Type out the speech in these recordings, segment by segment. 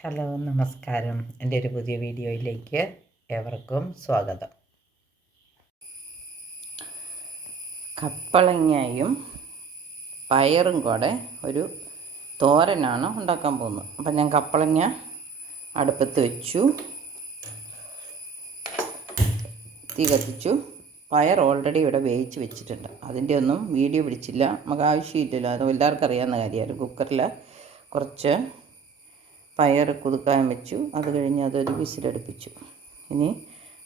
Hello നമസ്കാരം. എന്റെ ഒരു പുതിയ വീഡിയോയിലേക്ക് ഏവർക്കും സ്വാഗതം. കപ്പളങ്ങയും പയറും കൂടെ ഒരു തോരനാണ് ഉണ്ടാക്കാൻ പോകുന്നത്. അപ്പം ഞാൻ കപ്പളങ്ങ അടുപ്പത്ത് വെച്ചു. തീ കത്തിച്ചു. പയർ ഓൾറെഡി ഇവിടെ വേവിച്ച് വെച്ചിട്ടുണ്ട്. അതിന്റെ ഒന്നും വീഡിയോ പിടിച്ചില്ല. നമുക്ക് ആവശ്യമില്ലല്ലോ. അത് എല്ലാവർക്കും അറിയാവുന്ന കാര്യമാണ്. കുക്കറിൽ കുറച്ച് പയർ കുതുക്കാൻ വെച്ചു. അത് കഴിഞ്ഞ് അതൊരു വിസിലടുപ്പിച്ചു. ഇനി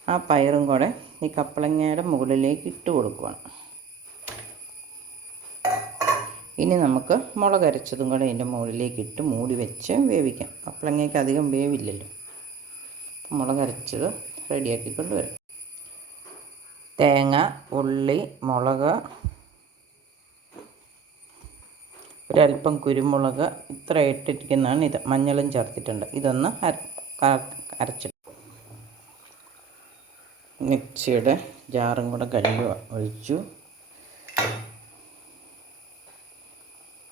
ആ പയറും കൂടെ ഈ കപ്പളങ്ങയുടെ മുകളിലേക്ക് ഇട്ട് കൊടുക്കുകയാണ് ഇനി നമുക്ക് മുളക് അരച്ചതും കൂടെ അതിന്റെ മുകളിലേക്ക് ഇട്ട് മൂടി വെച്ച് വേവിക്കാം. കപ്പളങ്ങയ്ക്ക് അധികം വേവില്ലല്ലോ. മുളക് അരച്ചത് റെഡിയാക്കി കൊണ്ടുവരാം തേങ്ങ ഉള്ളി മുളക് ഒരല്പം കുരുമുളക് ഇത്ര ഇട്ടിരിക്കുന്നതാണ്. ഇത് മഞ്ഞളും ചേർത്തിട്ടുണ്ട്. ഇതൊന്ന് അരച്ചിട്ട്. അരച്ച് മിക്സിയുടെ ജാറും കൂടെ കഴുകി ഒഴിച്ചു.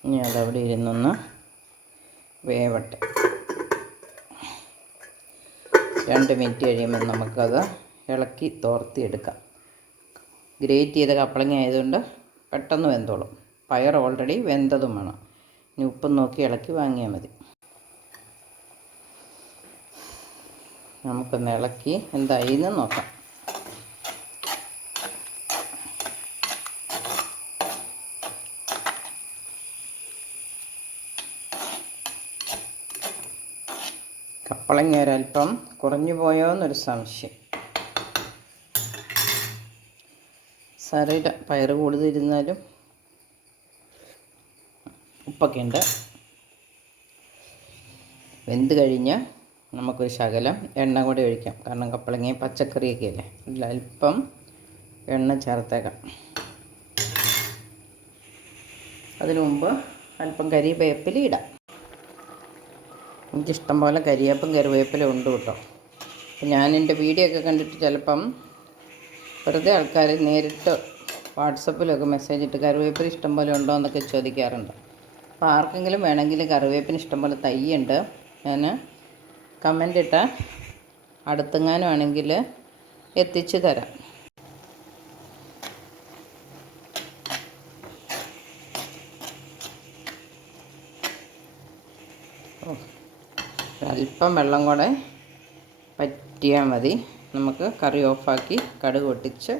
ഇനി അതവിടെ ഇരുന്നൊന്ന് വേവട്ടെ. രണ്ട് മിനിറ്റ് കഴിയുമ്പോൾ നമുക്കത് ഇളക്കി തോർത്തിയെടുക്കാം. ഗ്രേറ്റ് ചെയ്ത കപ്പളങ്ങ ആയതുകൊണ്ട് പെട്ടെന്ന് വെന്തോളും. പയർ ഓൾറെഡി വെന്തതും വേണം. ഇനി ഉപ്പും നോക്കി ഇളക്കി വാങ്ങിയാൽ മതി. നമുക്കൊന്ന് ഇളക്കി എന്തായി എന്ന് നോക്കാം. കപ്പളങ്ങ ഒരല്പം കുറഞ്ഞു പോയോ എന്നൊരു സംശയം. സാരമില്ല പയറ് കൂടുതലിരുന്നാലും ഉപ്പൊക്കെ ഉണ്ട് വെന്ത് കഴിഞ്ഞ് നമുക്കൊരു ശകലം എണ്ണ കൂടി ഒഴിക്കാം. കാരണം കപ്പളങ്ങയും പച്ചക്കറിയൊക്കെ അല്ലേ? അല്പം എണ്ണ ചേർത്തേക്കാം. അതിനു മുമ്പ് അല്പം കരിവേപ്പില ഇടാം. എനിക്കിഷ്ടം പോലെ കരിയേപ്പും കറിവേപ്പിലും ഉണ്ട് കേട്ടോ. ഞാൻ എന്റെ വീഡിയോ ഒക്കെ കണ്ടിട്ട് ചിലപ്പം വെറുതെ ആൾക്കാർ നേരിട്ട് വാട്സപ്പിലൊക്കെ മെസ്സേജ് ഇട്ട് കറിവേപ്പില ഇഷ്ടം പോലെ ഉണ്ടോ എന്നൊക്കെ ചോദിക്കാറുണ്ട്. അപ്പോൾ ആർക്കെങ്കിലും വേണമെങ്കിൽ കറിവേപ്പിന് ഇഷ്ടം പോലെ തൈയുണ്ട്. ഞാൻ കമന്റ് ഇട്ട അടുത്തെങ്ങാനും ആണെങ്കിൽ എത്തിച്ചു തരാം. അല്പം വെള്ളം കൂടെ പറ്റിയാൽ മതി. നമുക്ക് കറി ഓഫാക്കി കടുക് പൊട്ടിച്ച്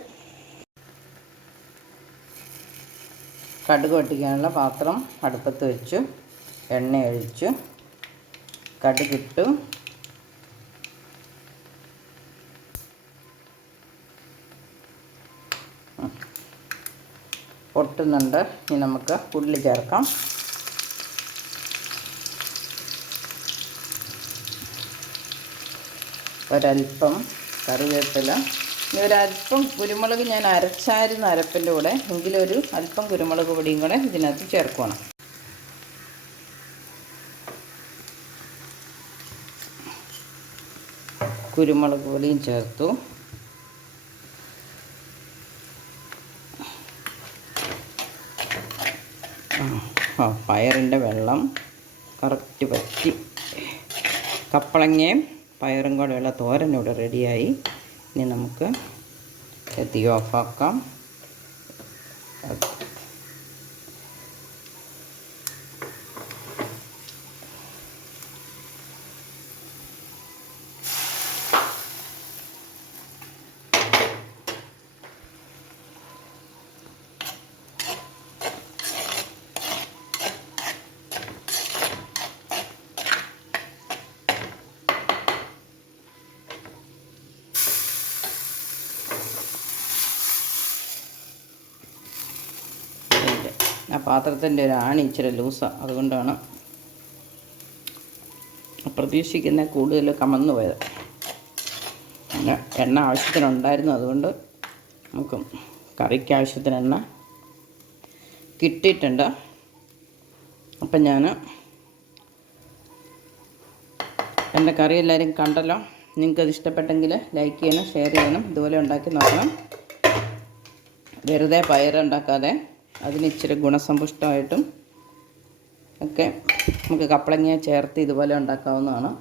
കടുക് പൊട്ടിക്കാനുള്ള പാത്രം അടുപ്പത്ത് വെച്ചു. എണ്ണ ഒഴിച്ചു. കടുകിട്ടു പൊട്ടുന്നുണ്ട്. ഇനി നമുക്ക് ഉള്ളി ചേർക്കാം. ഒരൽപ്പം കറിവേപ്പില. ഒരല്പം കുരുമുളക് ഞാൻ അരച്ചായിരുന്നു അരപ്പിന്റെ കൂടെ എങ്കിലൊരു അല്പം കുരുമുളക് പൊടിയും കൂടെ ഇതിനകത്ത് ചേർക്കണം കുരുമുളക് പൊടിയും ചേർത്തു. ആ പയറിന്റെ വെള്ളം കറക്റ്റ് പറ്റി. കപ്പളങ്ങയും പയറും കൂടെയുള്ള തോരൻ ഇവിടെ റെഡിയായി ഇനി നമുക്ക് തീ ഓഫാക്കാം ആ പാത്രത്തിന്റെ ഒരു ആണി ഇച്ചിരി ലൂസാണ് അതുകൊണ്ടാണ് പ്രതീക്ഷിക്കുന്ന കൂടുതൽ കമന്നു പോയത്. എണ്ണ ആവശ്യത്തിനുണ്ടായിരുന്നു അതുകൊണ്ട് നമുക്ക് കറിക്ക് ആവശ്യത്തിന് എണ്ണ കിട്ടിയിട്ടുണ്ട്. അപ്പം ഞാൻ എന്റെ കറി എല്ലാവരും കണ്ടല്ലോ. നിങ്ങൾക്കത് ഇഷ്ടപ്പെട്ടെങ്കിൽ ലൈക്ക് ചെയ്യണം ഷെയർ ചെയ്യണം ഇതുപോലെ ഉണ്ടാക്കി നോക്കണം. വെറുതെ പയറുണ്ടാക്കാതെ. അതിന് ഇച്ചിരി ഗുണസമ്പുഷ്ടമായിട്ടും ഒക്കെ നമുക്ക് കപ്പളങ്ങ ചേർത്ത് ഇതുപോലെ ഉണ്ടാക്കാവുന്നതാണ്.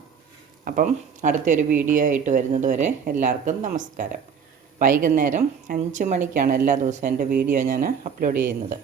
അപ്പം അടുത്തൊരു വീഡിയോ ആയിട്ട് വരുന്നത് വരെ എല്ലാവർക്കും നമസ്കാരം. വൈകുന്നേരം അഞ്ച് മണിക്കാണ് എല്ലാ ദിവസവും എന്റെ വീഡിയോ ഞാൻ അപ്ലോഡ് ചെയ്യുന്നത്.